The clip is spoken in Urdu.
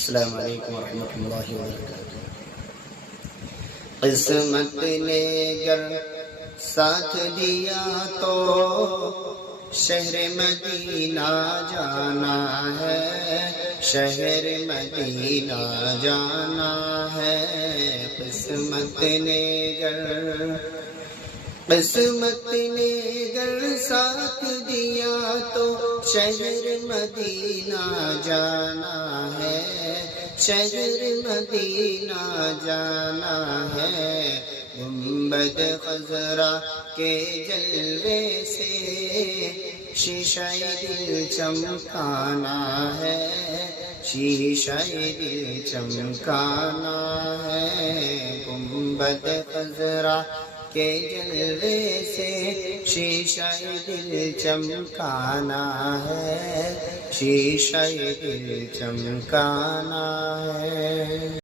السلام علیکم ورحمۃ اللہ وبرکاتہ۔ قسمت نے گر ساتھ دیا تو شہر مدینہ جانا ہے، شہر مدینہ جانا ہے۔ قسمت نے گر ساتھ دیا تو شہر مدینہ جانا ہے، شہر مدینہ جانا ہے۔ گنبد خضرا کے جلوے سے شیشہ دل چمکانا ہے، شیشہ دل چمکانا ہے۔ گنبد خضرا کے جلوے سے شیشہ دل چمکانا ہے، شیشہ دل چمکانا ہے۔